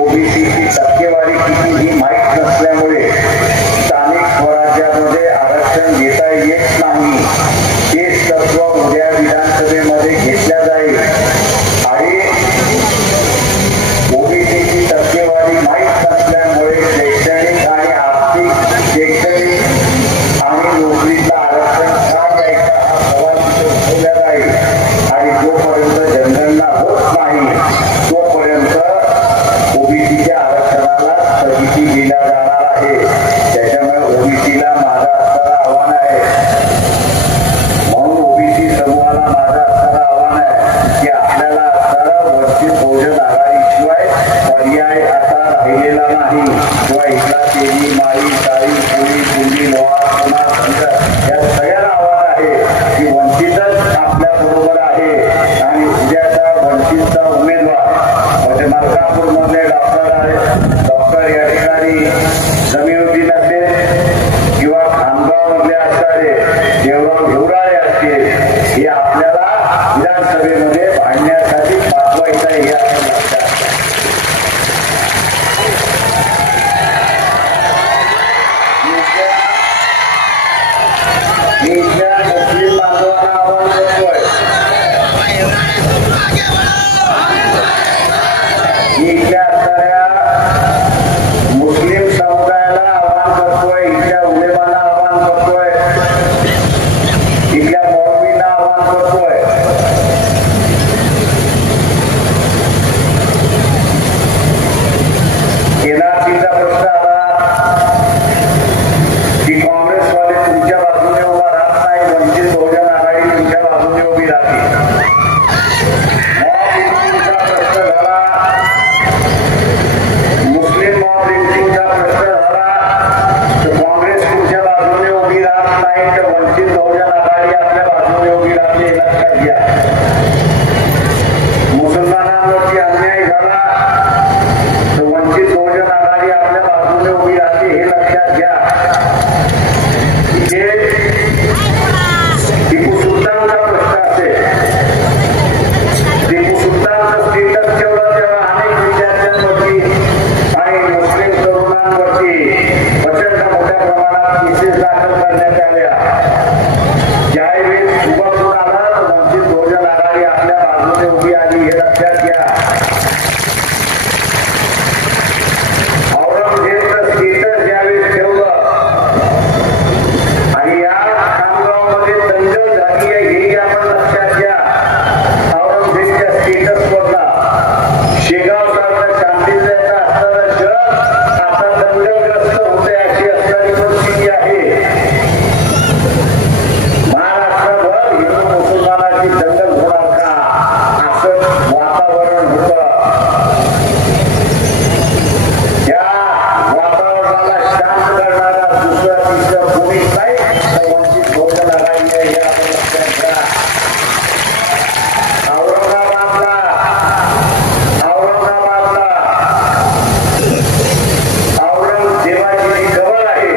ओबीसीची टक्केवारी सीटचा उमेदवार म्हणजे मलकापूर मधले डॉक्टर या ठिकाणी जमीउद्दीन असेल किंवा खामगाव मधले असणारे देवराव घेवराळे असतील, हे आपल्याला विधानसभेमध्ये भांडण्यासाठी पाठवायचं आहे हे आपण लक्षात मुस्लिम बांधवांना आवाहन करतोय, इथल्या असणाऱ्या मुस्लिम समुदायाला आवाहन करतोय, इथल्या उलेमाला आवाहन करतोय, इथल्या मौलवीला आवाहन करतोय, एनआरसीचा प्रश्न आला की काँग्रेसवाले तुमच्या बाजूने उभा राहत नाही, वंचित बहुजन आघाडी तुमच्या बाजूने उभी राहते. प्रश्न झाला, मुस्लिम मॉब लिंचिंगचा प्रश्न झाला तर काँग्रेस तुमच्या बाजूने उभी राहत नाही तर वंचित बहुजन आघाडी आपल्या बाजूने उभी राहते हे लक्षात घ्या. मुसलमानांवरती अन्याय झाला तर वंचित बहुजन आघाडी आपल्या बाजूने उभी राहते हे लक्षात घ्या. इथे टिपू सुलतानचा प्रश्न असेल, टिपू सुलतानचं स्टेटस ठेवलं तेव्हा अनेक विद्यार्थ्यांवरती आणि मुस्लिम तरुणांवरती प्रचंड मोठ्या प्रमाणात केसेस दाखल करण्यात आल्या. ज्यावेळी सुबकून आला तर वंचित बहुजन आघाडी आपल्या बाजूने उभी आली हे लक्षात घ्या. औरंगजेबचं स्टेटस ज्यावेळेस ठेवलं आणि या खामगावमध्ये दंगल झाली आहे हेही आपण लक्षात घ्या. औरंगजेबच्या स्टेटसवरला शेगाव सारखं शांतीचं असणारं जग आता दंगलग्रस्त होते अशी असणारी परिस्थिती आहे. महाराष्ट्रभर हिंदू मुसलमानाची दंगल होणार का असं वातावरण होतं. या वातावरणाला शांत करणारा दुसरा तिसरा कोणी नाही तर वंचित बहुजन आघाडी आहे हे आपण लक्षात घ्या. औरंगाबादला औरंगजेबाची जी कबर आहे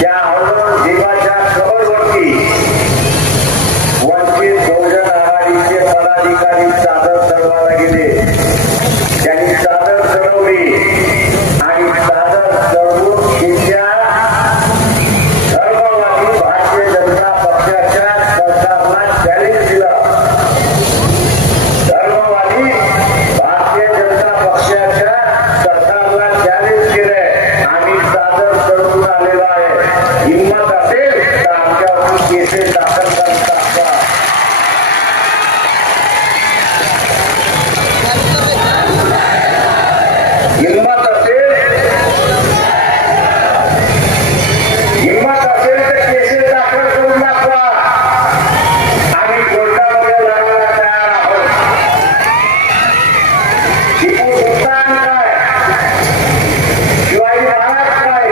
त्या औरंगजेबाच्या कबरवरती वंचित बहुजन आघाडीचे पदाधिकारी चादर चढवायला गेले. त्यांनी चादर चढवली आणि चादर चढवून तिथल्या धर्मवादी भारतीय जनता पक्षाच्या सरकारला चॅलेंज दिलं. धर्मवादी भारतीय जनता पक्षाच्या सरकारला चॅलेंज केलंय. आम्ही चादर चढवून आलेलो आहे, हिंमत असेल तर आमच्यावरती केसेस दाखल करून टाका. हिंमत असेल तर केसेस दाखल करून दाखवा. आम्ही कोर्टामध्ये लढायला तयार आहोत. टिपू सुलतान काय, शिवाजी महाराज काय,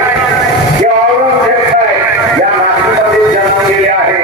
या औरंगजेब काय या मातीमध्ये जन्मलेले आहे.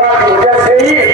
अथवा उद्या